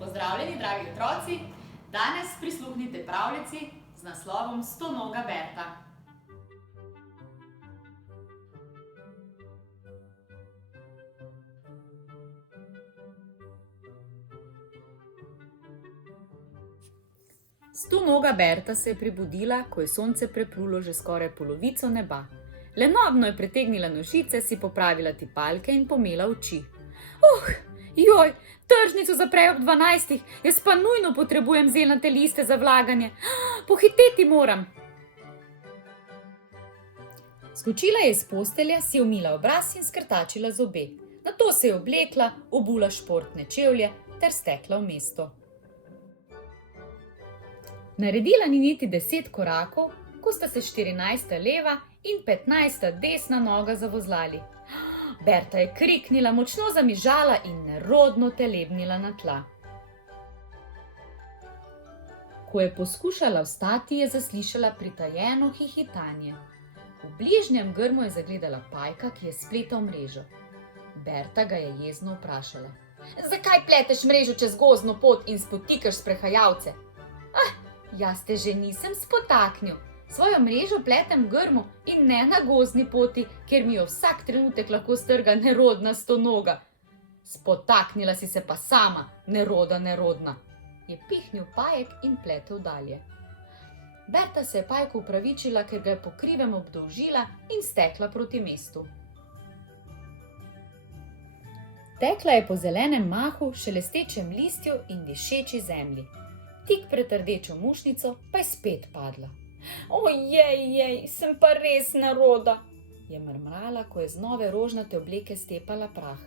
Pozdravljeni, dragi otroci! Danes prisluhnite pravljici z naslovom Stonoga Berta. Stonoga Berta se je prebudila, ko je sonce preplulo že skoraj polovico neba. Lenobno je pretegnila nožice, si popravila tipalke in pomela oči. Joj, tržnico zaprejo ob 12, jaz pa nujno potrebujem zeljnate liste za vlaganje. Pohiteti moram. Skočila je iz postelje, si umila obraz in skrtačila zobe. Nato se je oblekla, obula športne čevlje ter stekla v mesto. Naredila ni niti 10 korakov, ko sta se 14. leva in 15. desna noga zavozlali. Berta je kriknila, močno zamižala in nerodno telebnila na tla. Ko je poskušala vstati, je zaslišala pritajeno hihitanje. V bližnjem grmu je zagledala pajka, ki je spletal mrežo. Berta ga je jezno vprašala. Zakaj pleteš mrežo čez gozdno pot in spotikaš sprehajalce? Jaz te že nisem spotaknil. Svojo mrežo pletem v grmu in ne na gozdni poti, kjer mi jo vsak trenutek lahko strga nerodna stonoga. Spotaknila si se pa sama, nerodna, je pihnil pajek in pletel dalje. Berta se je pajku opravičila, ker ga je po krivem obdolžila in stekla proti mestu. Tekla je po zelenem mahu, šelestečem listju in dišeči zemlji. Tik pred rdečo mušnico pa je spet padla. Ojej, sem pa res neroda, je mrmrala, ko je z nove rožnate obleke stepala prah.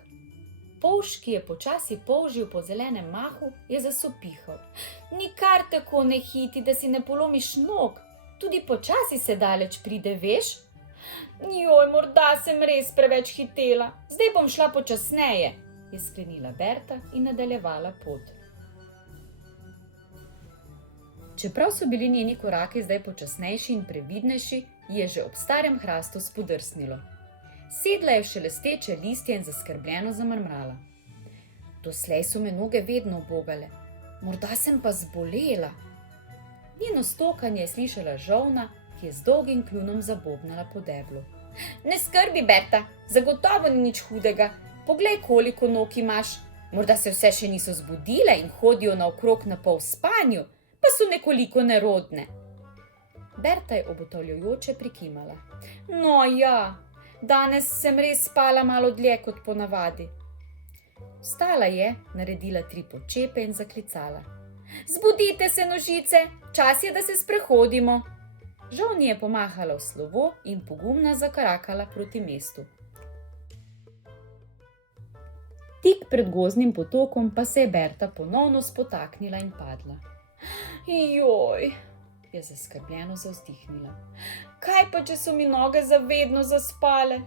Polž, ki je počasi polžil po zelenem mahu, je zasopihal. Nikar tako ne hiti, da si ne polomiš nog, tudi počasi se daleč pride, veš? Joj, morda sem res preveč hitela, zdaj bom šla počasneje, je sklenila Berta in nadaljevala pot. Čeprav so bili njeni koraki zdaj počasnejši in previdnejši, je že ob starem hrastu spodrsnilo. Sedla je v šelesteče listje in zaskrbljeno zamrmrala. Doslej so me noge vedno ubogale, morda sem pa zbolela. Njeno stokanje je slišala žolna, ki je z dolgim kljunom zabobnala po deblu. Ne skrbi, Berta, zagotovo ni nič hudega. Poglej, koliko nog imaš. Morda se vse še niso zbudile in hodijo naokrog na pol spanju, pa so nekoliko nerodne. Berta je obotavljajoče prikimala. No ja, danes sem res spala malo dlje kot ponavadi. Vstala je, naredila 3 počepe in zaklicala. Zbudite se, nožice, čas je, da se sprehodimo. Žolni je pomahala v slovo in pogumno zakorakala proti mestu. Tik pred gozdnim potokom pa se je Berta ponovno spotaknila in padla. Joj, je zaskrbljeno zavzdihnila. Kaj pa, če so mi noge zavedno zaspale?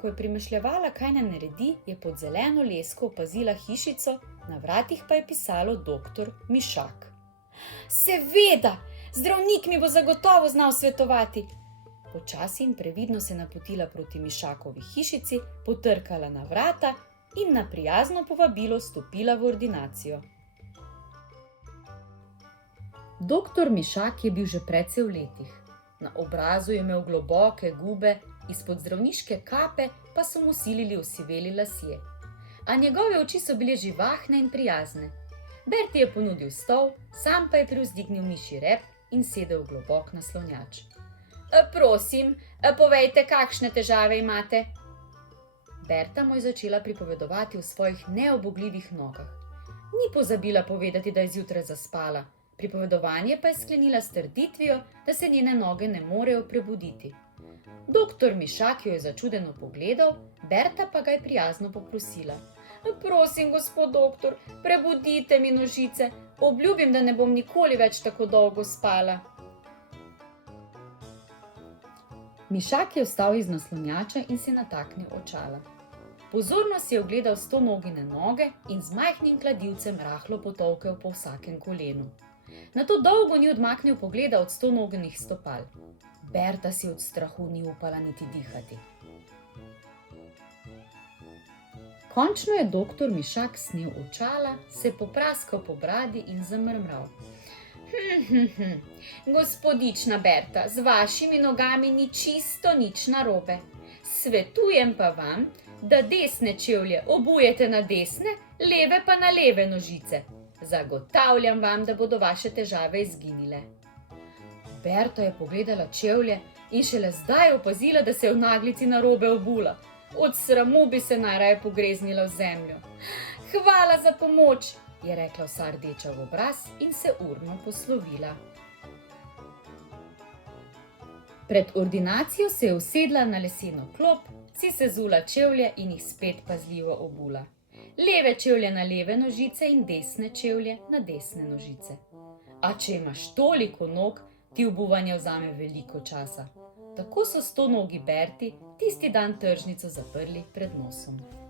Ko je premišljevala, kaj naj naredi, je pod zeleno lesko opazila hišico, na vratih pa je pisalo doktor Mišak. Seveda, zdravnik mi bo zagotovo znal svetovati. Počasi in previdno se napotila proti Mišakovi hišici, potrkala na vrata in na prijazno povabilo stopila v ordinacijo. Doktor Mišak je bil že precej v letih. Na obrazu je imel globoke gube, izpod zdravniške kape pa so mu silili osiveli lasje. A njegove oči so bile živahne in prijazne. Berti je ponudil stol, sam pa je privzdignil mišji rep in sedel globok naslonjač. Prosim, povejte, kakšne težave imate? Berta mu je začela pripovedovati o svojih neobogljivih nogah. Ni pozabila povedati, da je zjutraj zaspala. Pripovedovanje pa je sklenila s trditvijo, da se njene noge ne morejo prebuditi. Doktor Mišak jo je začudeno pogledal, Berta pa ga je prijazno poprosila. Prosim, gospod doktor, prebudite mi nožice, obljubim, da ne bom nikoli več tako dolgo spala. Mišak je vstal iz naslonjača in si nataknil očala. Pozorno si je ogledal stonogine noge in z majhnim kladivcem rahlo potolkel po vsakem kolenu. Nato dolgo ni odmaknil pogleda od stonoginih stopal. Berta si od strahu ni upala niti dihati. Končno je doktor Mišak snel očala, se popraskal po bradi in zamrmral. Gospodična Berta, z vašimi nogami ni čisto nič narobe. Svetujem pa vam, da desne čevlje obujete na desne, leve pa na leve nožice. Zagotavljam vam, da bodo vaše težave izginile. Berta je pogledala čevlje in šele zdaj opazila, da se je v naglici narobe obula. Od sramu bi se najraje pogreznila v zemljo. Hvala za pomoč, je rekla vsa rdeča v obraz in se urno poslovila. Pred ordinacijo se je usedla na leseno klop, si sezula čevlje in jih spet pazljivo obula. Leve čevlje na leve nožice in desne čevlje na desne nožice. A če imaš toliko nog, ti obuvanje vzame veliko časa. Tako so stonogi Berti tisti dan tržnico zaprli pred nosom.